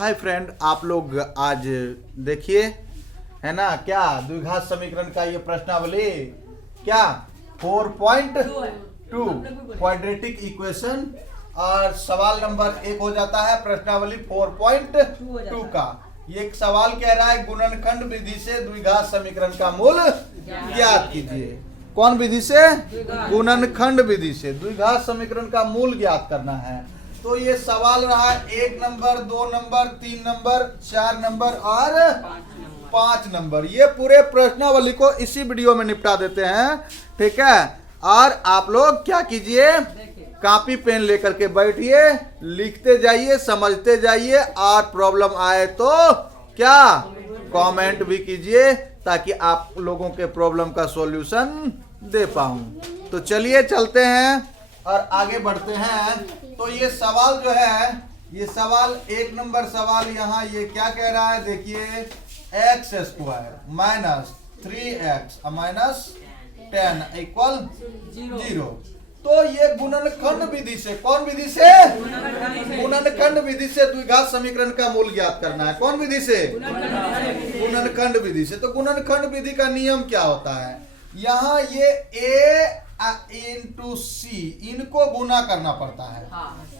Hi friend, आप लोग आज देखिए, है ना, क्या द्विघात समीकरण का ये प्रश्नावली क्या 4.2 क्वाड्रेटिक इक्वेशन और सवाल नंबर 1 हो जाता है प्रश्नावली 4.2 का। ये एक सवाल कह रहा है गुणनखंड विधि से द्विघात समीकरण का मूल ज्ञात कीजिए। कौन विधि से? गुणनखंड विधि से द्विघात समीकरण का मूल ज्ञात करना है। तो ये सवाल रहा 1 नंबर, 2 नंबर, 3 नंबर, 4 नंबर और 5 नंबर। ये पूरे प्रश्नावली को इसी वीडियो में निपटा देते हैं, ठीक है। और आप लोग क्या कीजिए, कॉपी पेन लेकर के बैठिए, लिखते जाइए, समझते जाइए और प्रॉब्लम आए तो क्या कमेंट भी कीजिए ताकि आप लोगों के प्रॉब्लम का सॉल्यूशन दे पाऊं। तो चलिए चलते हैं और आगे बढ़ते हैं। तो ये सवाल जो है, ये सवाल 1 नंबर सवाल यहाँ ये क्या कह रहा है, देखिए x square minus 3x minus 10 equal 0। तो ये गुणनखंड विधि से, कौन विधि से? गुणनखंड विधि से द्विघात समीकरण का मूल ज्ञात करना है। कौन विधि से? गुणनखंड विधि से। तो गुणनखंड विधि का नियम क्या होता है, यहाँ ये a इंटू सी इनको गुना करना पड़ता है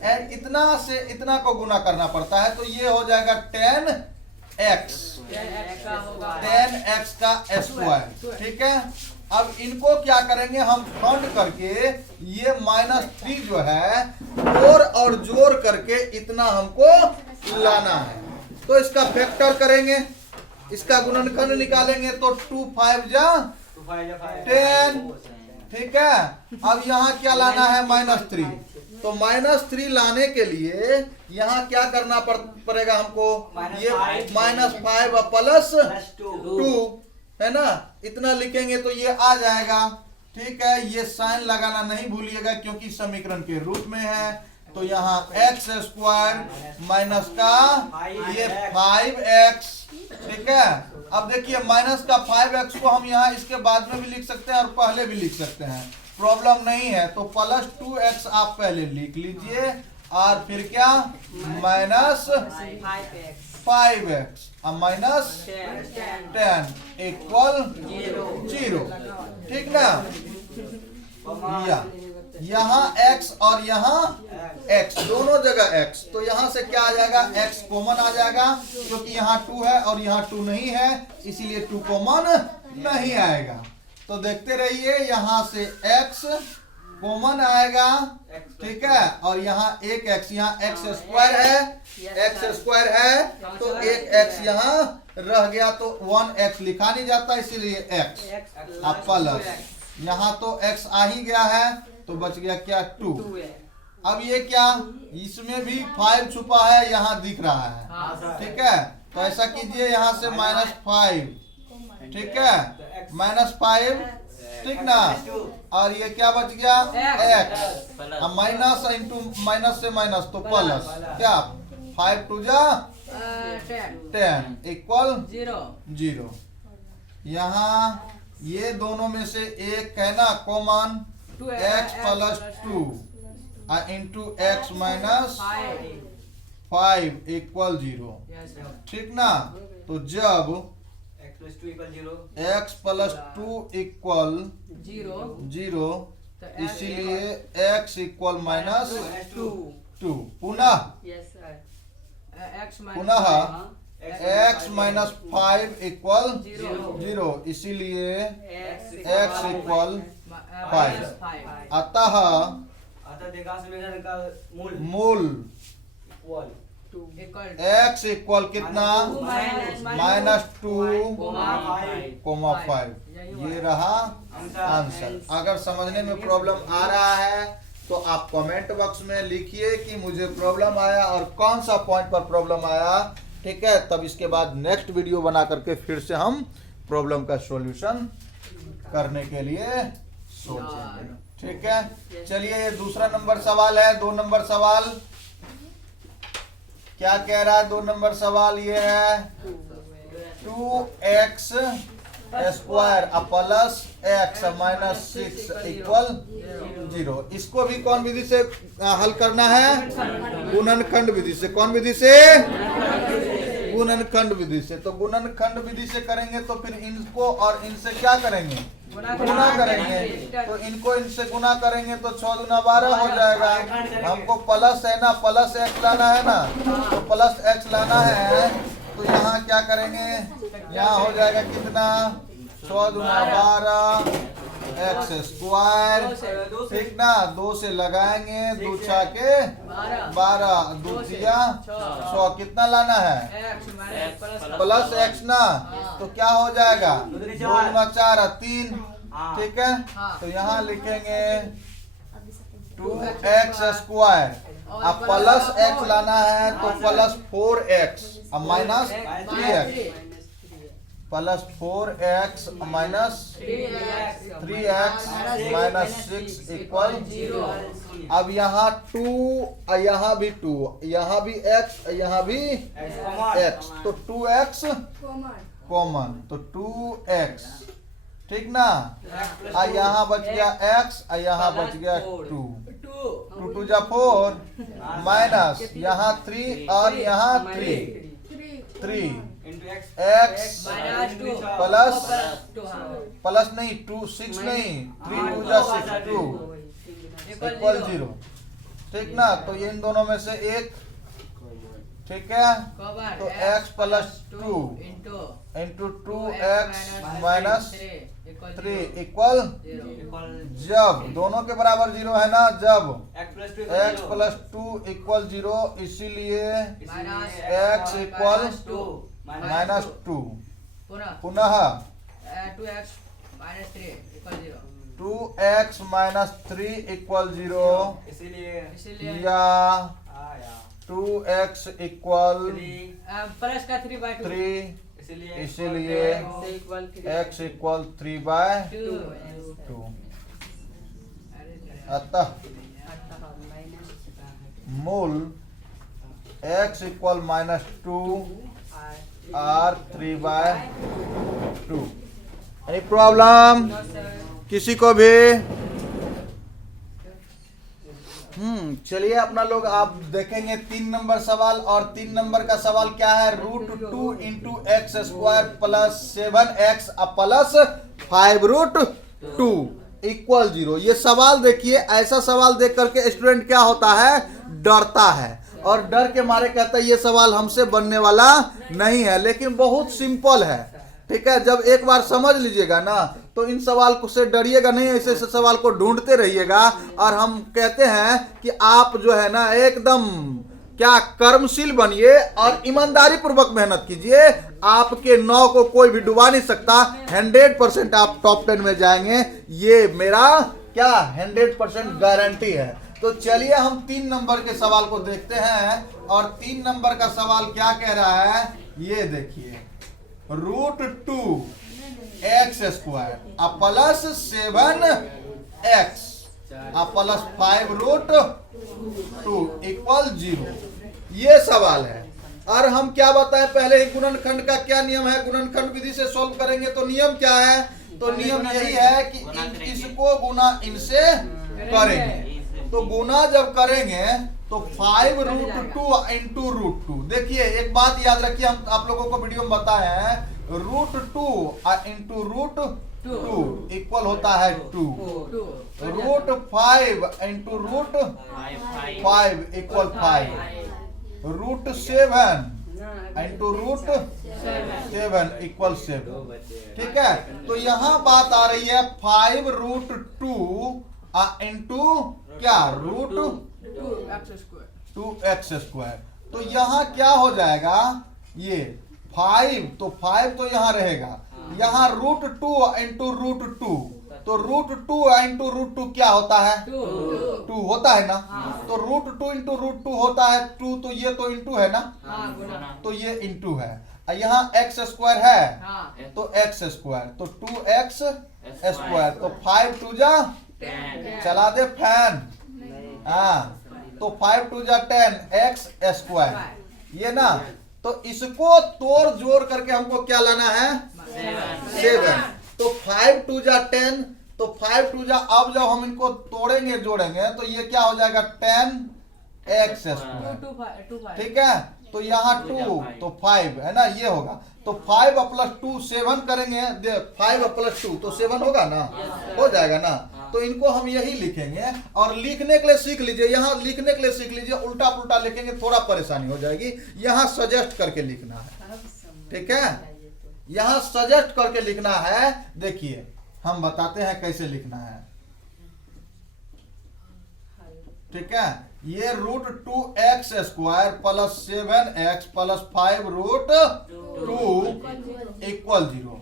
एंड इतना से इतना को गुना करना पड़ता है। तो ये हो जाएगा 10x का स्क्वायर, ठीक है। अब इनको क्या करेंगे हम, खंड करके ये -3 जो है और जोड़ करके इतना हमको लाना है। तो इसका फैक्टर करेंगे, इसका गुणनखंड निकालेंगे तो 2 5 जा 10, ठीक है। अब यहाँ क्या लाना है, -3। तो -3 लाने के लिए यहाँ क्या करना पड़ेगा हमको, ये -5 प्लस 2 है ना, इतना लिखेंगे तो ये आ जाएगा, ठीक है। ये साइन लगाना नहीं भूलिएगा क्योंकि समीकरण के रूप में है। तो यहाँ x स्क्वायर माइनस का ये 5x, ठीक है। अब देखिए माइनस का 5x को हम यहाँ इसके बाद में भी लिख सकते हैं और पहले भी लिख सकते हैं, प्रॉब्लम नहीं है। तो प्लस 2x आप पहले लिख लीजिए और फिर क्या माइनस 5x माइनस 10 इक्वल 0, ठीक ना। यहाँ x और यहाँ x, दोनों जगह x, तो यहाँ से क्या आ जाएगा, x कॉमन आ जाएगा क्योंकि यहाँ 2 है और यहाँ 2 नहीं है, इसीलिए 2 कॉमन नहीं आएगा। तो देखते रहिए, यहाँ से x कॉमन आएगा, ठीक है। और यहाँ एक x, यहाँ x स्क्वायर है, x स्क्वायर है तो एक x यहाँ रह गया तो 1x लिखा नहीं जाता, इसीलिए x अब प्लस यहाँ तो x आ ही गया है तो बच गया क्या 2। अब ये क्या, इसमें भी 5 छुपा है, यहाँ दिख रहा है, ठीक है। तो ऐसा कीजिए, यहाँ से -5, ठीक है, -5, ठीक ना। और ये क्या बच गया x, अब माइनस इंटू माइनस से माइनस तो प्लस, क्या 5 2 जा 10 इक्वल 0। यहाँ ये दोनों में से एक है ना common, x plus 2 into x minus 5 equal 0, ठीक ना। तो जब x प्लस 2 इक्वल 0 इसीलिए x इक्वल -2। पुनः x माइनस 5 इक्वल 0 इसीलिए x इक्वल 5। अतः मूल x इक्वल कितना, -2,5। ये रहा आंसर। अगर समझने में प्रॉब्लम आ रहा है तो आप कमेंट बॉक्स में लिखिए कि मुझे प्रॉब्लम आया और कौन सा पॉइंट पर प्रॉब्लम आया, ठीक है। तब इसके बाद नेक्स्ट वीडियो बना करके फिर से हम प्रॉब्लम का सॉल्यूशन करने के लिए सोचेंगे, ठीक है। चलिए ये दूसरा नंबर सवाल है। 2 नंबर सवाल क्या कह रहा है, 2 नंबर सवाल ये है 2x square plus x minus 6 equal 0। इसको भी कौन विधि से हल करना है? गुणनखंड विधि से। कौन विधि से? गुणनखंड विधि से। तो गुणनखंड विधि से करेंगे तो फिर इनको और इनसे क्या करेंगे? गुना करेंगे। तो इनको इनसे गुना करेंगे तो 6 दूना 12 हो जाएगा। हमको प्लस है ना, प्लस एक्स लाना है ना, तो प्लस एक्स लाना है। तो यहाँ क्या करेंगे? यहाँ हो जाएगा कितना? 6 दूना 12 एक्स स्क्वायर, ठीक ना। 2 से लगाएंगे, 2 छा के 12, 2 तिया 6। कितना लाना है? प्लस एक्स ना। तो क्या हो जाएगा? 2 गुना 4 3, ठीक है। तो यहाँ लिखेंगे 2x स्क्वायर। अब प्लस एक्स लाना है तो प्लस 4x अब minus 3x, plus 4x minus 3x minus 6 equal 0। अब यहाँ 2, यहाँ भी 2, यहाँ भी x, यहाँ भी x, तो 2x कॉमन, तो 2x, ठीक ना। यहाँ बच गया x, यहाँ बच गया 2, 2 2 जा 4 माइनस यहाँ 3 और यहाँ 3 x प्लस प्लस नहीं 2 6 नहीं 3 2 जा 6 2 इक्वल 0, ठीक ना। तो ये इन दोनों में से एक, ठीक है। तो x plus 2 into 2x minus 3 equal, जब दोनों के बराबर 0 है ना, जब x प्लस 2 इक्वल 0, इसीलिए x इक्वल माइनस 2। पुनः 2x माइनस 3 इक्वल 0, या 2x इक्वल प्लस का 3/2, इसीलिए x इक्वल 3/2। अतः मूल x इक्वल माइनस 2 और 3/2। एनी प्रॉब्लम किसी को भी? चलिए अपना लोग आप देखेंगे 3 नंबर सवाल। और 3 नंबर का सवाल क्या है? √2 into x square plus 7x plus 5√2 equal 0। ये सवाल देखिए, ऐसा सवाल देख करके स्टूडेंट क्या होता है? डरता है, और डर के मारे कहता है ये सवाल हमसे बनने वाला नहीं है। लेकिन बहुत सिंपल है, ठीक है। जब एक बार समझ लीजिएगा ना तो इन सवाल को से डरिएगा नहीं, ऐसे ऐसे सवाल को ढूंढते रहिएगा। और हम कहते हैं कि आप जो है ना एकदम क्या कर्मशील बनिए और ईमानदारी पूर्वक मेहनत कीजिए। आपके 9 को कोई भी डुबा नहीं सकता। 100% आप टॉप 10 में जाएंगे, ये मेरा क्या 100% गारंटी है। तो चलिए हम 3 नंबर के सवाल को देखते हैं। और 3 नंबर का सवाल क्या कह रहा है? ये देखिए, √2 x square plus 7x plus 5√2 equal 0, ये सवाल है। और हम क्या बताएं? पहले ही गुणनखंड का क्या नियम है? गुणनखंड विधि से सॉल्व करेंगे तो नियम क्या है? तो नियम यही है कि इसको गुना इनसे करेंगे। तो गुना जब करेंगे तो 5√2 इंटू √2। देखिए एक बात याद रखिए, हम आप लोगों को वीडियो में बताए हैं, √2 इंटू √2 इक्वल होता है 2। √5 इंटू √5 इक्वल 5। √7 इंटू √7 इक्वल 7, ठीक है। तो यहाँ बात आ रही है 5√2 इंटू क्या? √2x square. तो यहाँ क्या हो जाएगा? ये 5, तो 5 तो यहाँ रहेगा, यहाँ √2 इंटू √2, तो √2 इंटू √2 क्या होता है? 2 होता है ना। तो √2 इंटू √2 होता है 2, तो ये तो इंटू है ना, तो ये इंटू है। यहाँ x स्क्वायर है तो x स्क्वायर, तो 2x स्क्वायर, तो 5 2 जा, चला दे फैन, हाँ, तो 5 2 जा 10 x स्क्वायर, ये ना। तो इसको तोड़ जोड़ करके हमको क्या लाना है? 7। तो 5 2 जा 10, तो 5 2 जा, अब जब हम इनको तोड़ेंगे जोड़ेंगे तो ये क्या हो जाएगा? 10x square. ठीक है, तो यहाँ 2 तो 5 है ना, ये होगा। तो 5 प्लस 2 7 करेंगे, 5 प्लस 2 तो 7 होगा ना, हो जाएगा ना। तो इनको हम यही लिखेंगे, और लिखने के लिए सीख लीजिए, यहाँ लिखने के लिए सीख लीजिए, उल्टा पुल्टा लिखेंगे थोड़ा परेशानी हो जाएगी। यहाँ सजेस्ट करके लिखना है, ठीक है, यहाँ सजेस्ट करके लिखना है। देखिए हम बताते हैं कैसे लिखना है, ठीक है। ये √2x square plus 7x plus 5 √2 equal 0।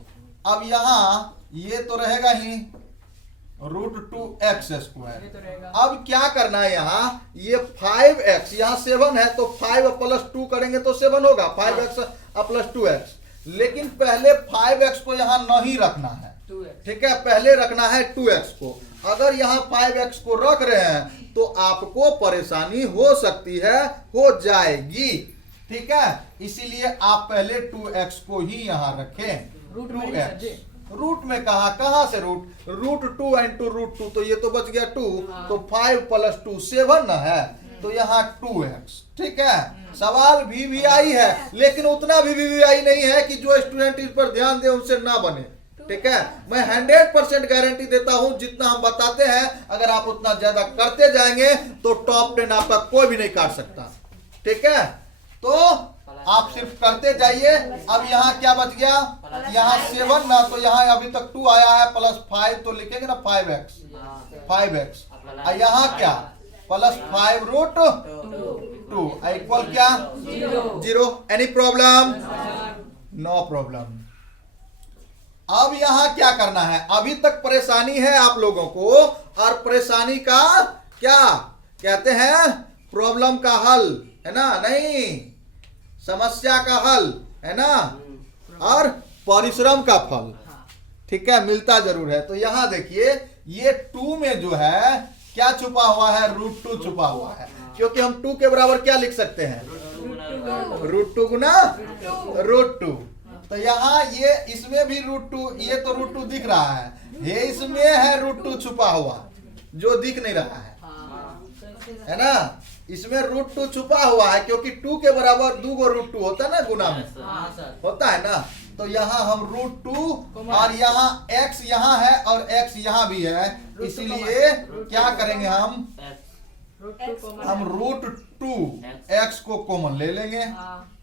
अब यहाँ ये तो रहेगा ही √2x स्क्वायर। अब क्या करना है, यहाँ ये 5x, यहाँ 7 है तो 5 प्लस 2 करेंगे तो 7 होगा, 5x प्लस 2x। लेकिन पहले 5x को यहाँ नहीं रखना है, ठीक है, पहले रखना है 2x को। अगर यहाँ 5x को रख रहे हैं तो आपको परेशानी हो सकती है, हो जाएगी, ठीक है। इसीलिए आप पहले 2x को ही यहाँ रखें, 2x। रूट में कहा से रूट, √2 × √2, तो ये तो बच गया 2, तो 5 प्लस 2 7 ना है, तो यहाँ 2x, ठीक है। सवाल VVI है, लेकिन उतना भी VVI नहीं है कि जो स्टूडेंट इस पर ध्यान दे उनसे ना बने, ठीक है। मैं 100% गारंटी देता हूं, जितना हम बताते हैं अगर आप उतना ज्यादा करते जाएंगे तो टॉप 10 आपका कोई भी नहीं काट सकता, ठीक है। तो आप सिर्फ करते जाइए। अब यहाँ क्या बच गया? यहाँ 7 ना, तो यहाँ अभी तक 2 आया है, प्लस 5 तो लिखेंगे ना 5x। और यहाँ क्या? प्लस 5 √2 इक्वल क्या? 0। Any problem? No problem. अब यहाँ क्या करना है? अभी तक परेशानी है आप लोगों को, और परेशानी का क्या कहते हैं? प्रॉब्लम का हल, है ना? नहीं, समस्या का हल, है ना? और परिश्रम का फल, ठीक है, मिलता जरूर है। तो यहाँ देखिए, ये 2 में जो है क्या छुपा हुआ है? √2 छुपा हुआ है, क्योंकि हम 2 के बराबर क्या लिख सकते हैं? √2 गुना √2। तो यहाँ ये इसमें भी √2, ये तो √2 दिख रहा है, ये इसमें है √2 छुपा हुआ जो दिख नहीं रहा है ना? इसमें √2 छुपा हुआ है, क्योंकि 2 के बराबर 2 गो √2 होता है ना, गुना में होता है ना। तो यहाँ हम √2, और यहाँ x यहाँ है और x यहाँ भी है, इसीलिए क्या करेंगे? हम √2x को कॉमन ले लेंगे।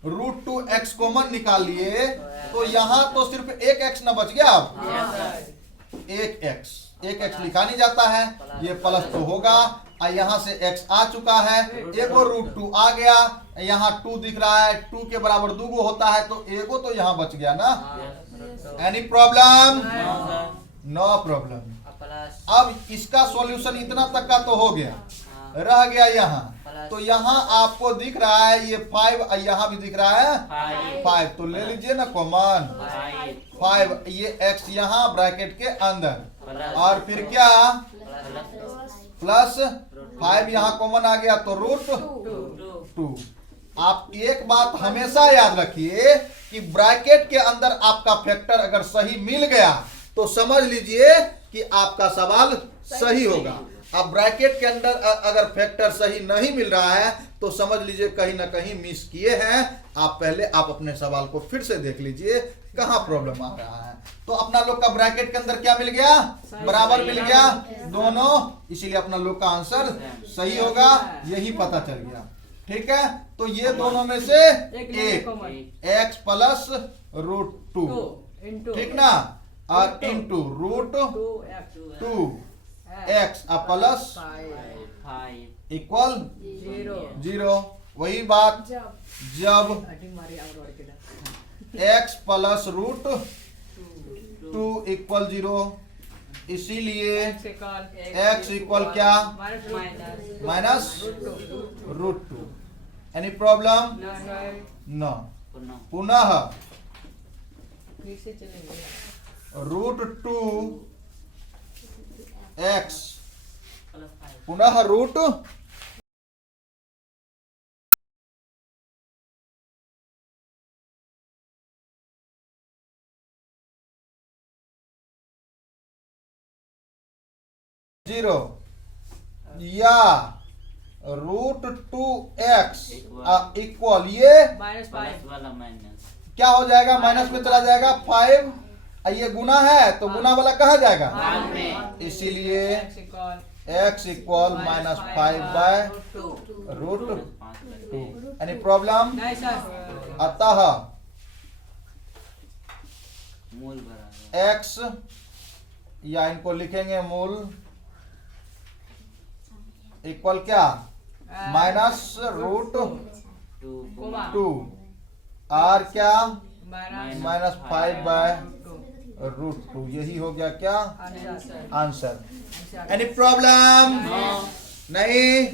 √2x कॉमन निकाल लिए, तो यहाँ तो सिर्फ एक x ना बच गया। अब एक x लिखा नहीं जाता है, ये प्लस तो होगा, और यहाँ से x आ चुका है, एक और √2 आ गया, यहाँ 2 दिख रहा है, 2 के बराबर 2 गो होता है, तो एगो तो यहाँ बच गया ना। Any problem? No problem. अब इसका सॉल्यूशन इतना तक का तो हो गया, रह गया यहाँ। तो यहाँ आपको दिख रहा है ये 5, और यहाँ भी दिख रहा है 5, तो ले लीजिए ना कॉमन 5। ये x यहाँ ब्रैकेट के अंदर, और फिर क्या? प्लस 5 यहाँ कॉमन आ गया, तो √2। आप एक बात हमेशा याद रखिए कि ब्रैकेट के अंदर आपका फैक्टर अगर सही मिल गया तो समझ लीजिए कि आपका सवाल सही होगा। अब ब्रैकेट के अंदर अगर फैक्टर सही नहीं मिल रहा है तो समझ लीजिए कहीं ना कहीं मिस किए हैं आप। पहले आप अपने सवाल को फिर से देख लीजिए कहाँ प्रॉब्लम आ रहा है। तो अपना लोग का ब्रैकेट के अंदर क्या मिल गया? बराबर मिल गया दोनों, इसीलिए अपना लोग का आंसर सही होगा, यही पता चल गया। ठीक है, तो ये दोनों में से एक x प्लस √2, ठीक ना, और इंटू √2 x प्लस इक्वल 0। वही बात जब x प्लस √2 इक्वल 0, इसीलिए x इक्वल क्या? माइनस √2। Any problem? नो। पुनः √2x पुनः √ 0 या √2x इक्वल ये -5 वाला माइनस क्या हो जाएगा, माइनस में चला जाएगा 5। ये गुना है तो गुना वाला कहा जाएगा, भाग में इसीलिए x equal x equal -5/√2। Any problem? नहीं सर। अतः मूल बराबर x या इनको लिखेंगे मूल इक्वल क्या, -√2 2 और क्या -5/√2 -5/√2। यही हो गया क्या आंसर। आंसर। Any problem? नहीं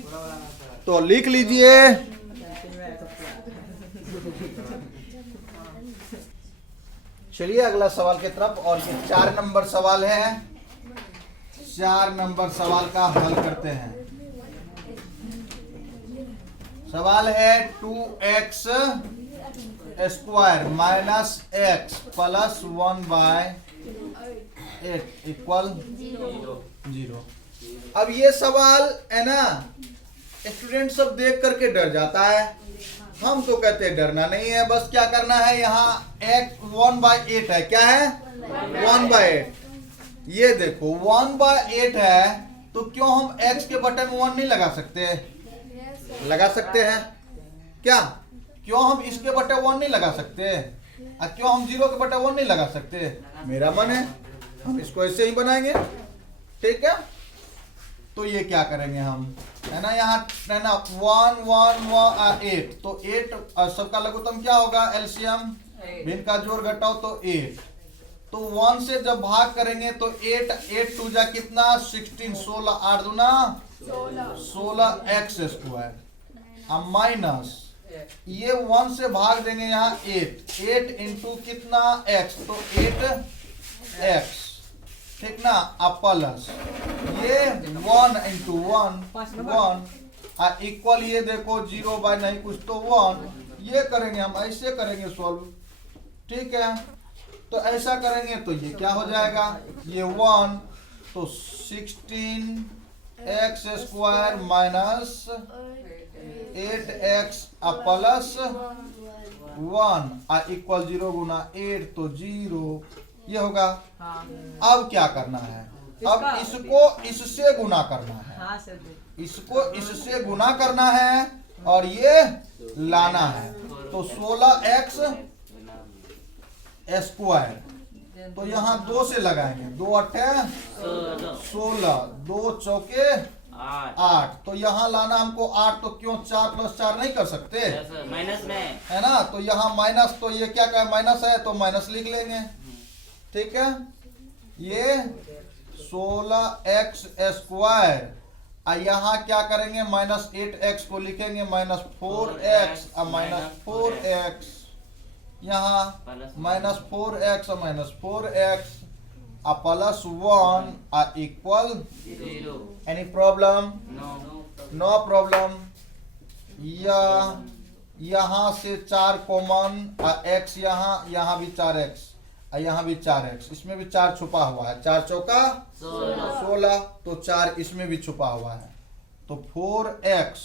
तो लिख लीजिए। चलिए अगला सवाल की तरफ, और ये 4 नंबर सवाल है। 4 नंबर सवाल का हल करते हैं। सवाल है 2x square -x plus 1/8 equal 0। अब ये सवाल है ना, स्टूडेंट सब देख करके डर जाता है। हम तो कहते हैं डरना नहीं है, बस क्या करना है, यहाँ x 1/8 है। क्या है 1/8। ये देखो 1/8 है तो क्यों हम x के बटन 1 नहीं लगा सकते? लगा सकते हैं क्या? क्यों हम इसके बटे 1 नहीं लगा सकते? क्यों हम 0 के बटे 1 नहीं लगा सकते? मेरा मन है हम इसको ऐसे ही बनाएंगे, ठीक है। तो ये क्या करेंगे हम, है ना, यहाँ है ना 1 1 1 8, तो 8 सबका लघुत्तम क्या होगा, एलसीएम, भिन्न का जोड़ घटाओ तो 8। तो 1 से जब भाग करेंगे तो 8 8 2 जा कितना 16, 16 8 दूना 16x स्क्वायर माइनस ये 1 से भाग देंगे यहाँ 8 इंटू कितना x, तो 8x, ठीक ना, प्लस ये 1 इंटू 1 इक्वल ये देखो 0 बाय नहीं कुछ तो 1। ये करेंगे हम, ऐसे करेंगे सॉल्व, ठीक है। तो ऐसा करेंगे तो ये क्या हो जाएगा, ये 1 तो 16x square minus 8x plus 1 equal 0 गुना 8 तो 0, ये होगा। हाँ अब क्या करना है, अब इसको इससे गुना करना है, हाँ सर। इसको इससे गुना करना है और ये लाना है। तो 16x स्क्वायर, तो यहाँ 2 से लगाएंगे, 2 8 16, 2 चौके 8, तो यहाँ लाना हमको 8, तो क्यों 4 + 4 नहीं कर सकते, माइनस में है ना। तो यहाँ माइनस, तो ये क्या क्या माइनस है तो माइनस लिख लेंगे, ठीक है। ये 16x स्क्वायर, यहाँ क्या करेंगे -8x को लिखेंगे -4x -4x, यहाँ -4x -4x plus 1 equal 0। Any problem? No no problem. यहाँ से 4 कॉमन, x यहाँ भी 4x, यहाँ भी 4x, इसमें भी 4 छुपा हुआ है, 4 चौका 16, तो 4 इसमें भी छुपा हुआ है, तो 4x,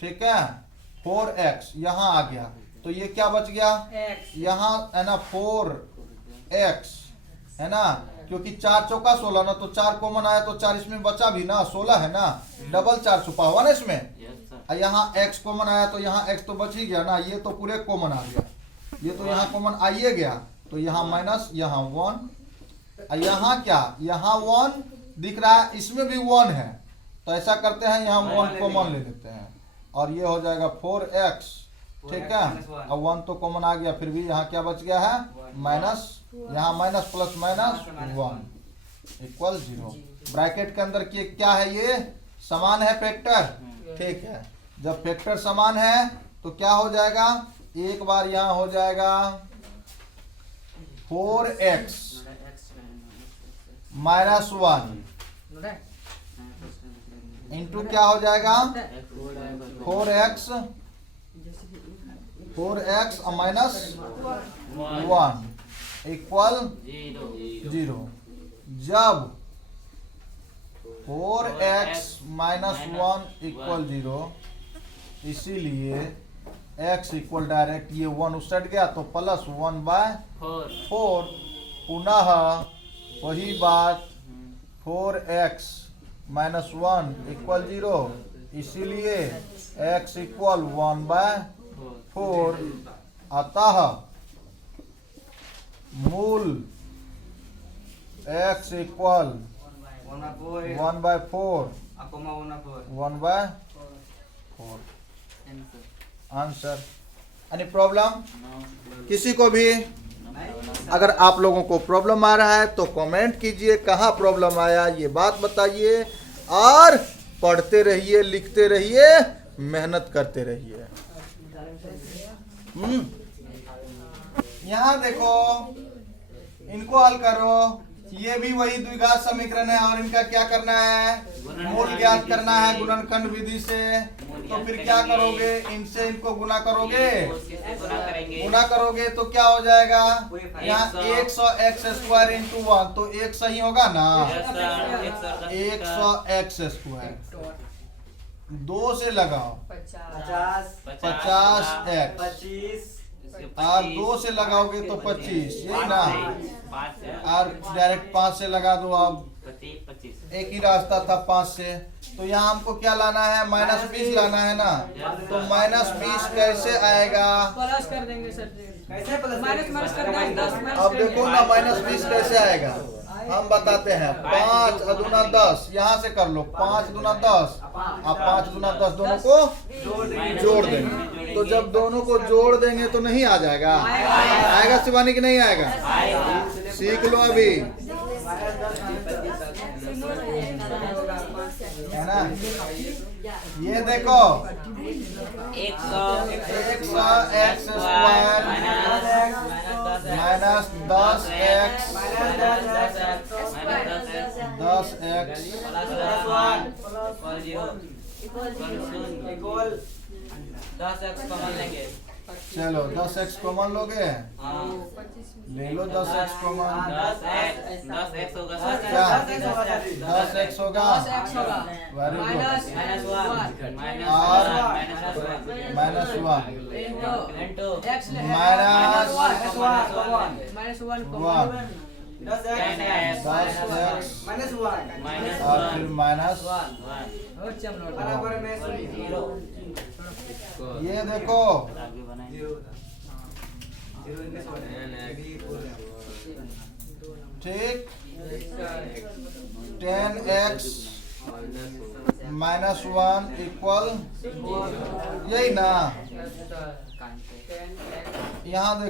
ठीक है, 4x यहाँ आ गया, तो ये क्या बच गया, यहाँ है ना 4x, है ना, क्योंकि 4 चौका 16 ना, तो 4 कॉमन आया तो 4 इसमें बचा भी ना, 16 है ना, डबल 4 छुपा हुआ ना इसमें। यहाँ x कॉमन आया तो यहाँ x तो बच ही गया ना, ये तो पूरे कॉमन आ गया, ये तो यहाँ कॉमन आइए गया, तो यहाँ माइनस, यहाँ 1, यहाँ क्या, यहाँ 1 दिख रहा है, इसमें भी 1 है, तो ऐसा करते हैं यहाँ 1 कॉमन ले लेते हैं और ये हो जाएगा 4x, ठीक है। अब 1 तो कॉमन आ गया, फिर भी यहाँ क्या बच गया है माइनस, यहाँ minus plus minus 1 equal 0। Bracket के अंदर के क्या है, ये समान है फैक्टर, ठीक है। जब फैक्टर समान है तो क्या हो जाएगा, एक बार यहाँ हो जाएगा 4x -1 इंटू क्या हो जाएगा 4x -1 इक्वल 0। जब 4x माइनस 1 इक्वल 0, इसीलिए x इक्वल डायरेक्ट ये 1 उसट गया तो प्लस 1/4, पुनः वही बात 4x माइनस 1 इक्वल 0, इसीलिए x इक्वल 1/4, अतः मूल x equal 1/4, 1/4 answer. Any problem? किसी को भी अगर आप लोगों को प्रॉब्लम आ रहा है तो कमेंट कीजिए कहाँ प्रॉब्लम आया, ये बात बताइए, और पढ़ते रहिए, लिखते रहिए, मेहनत करते रहिए। यहाँ देखो, इनको हल करो, ये भी वही द्विघात समीकरण है और इनका क्या करना है, मूल ज्ञात करना है गुणनखंड विधि से। तो फिर क्या करोगे, इनसे इनको गुना करोगे, गुना करोगे तो क्या हो जाएगा, यहाँ 100x² इंटू 1, तो 1 सही होगा ना, 100x², 2 से लगाओ 50x, और 2 से लगाओगे तो 25, यही ना, और डायरेक्ट 5 से लगा दो आप, एक ही रास्ता था 5 से। तो यहाँ हमको क्या लाना है, -20 लाना है ना, तो -20 कैसे आएगा, प्लस कर देंगे सर जी, माइनस कर देंगे 10 अब देखो ना -20 कैसे आएगा, हम बताते हैं। 5 दूना 10, यहाँ से कर लो, 5 दूना 10, अब 5 दूना 10 दोनों को जोड़ देंगे, तो जब दोनों को जोड़ देंगे तो नहीं आ जाएगा, आएगा शिवानी की नहीं आएगा, सीख लो अभी, है ना। ये देखो 100x² minus 10x 10x common लेंगे। चलो 10x कॉमन लोगे, ले लो 10x कॉमन, 10x होगा क्या 10x होगा, वेरी गुड, और -1 माइनस -1 10x और फिर माइनस, ये देखो ठीक, 10x -1 इक्वल, यही ना, यहाँ देखो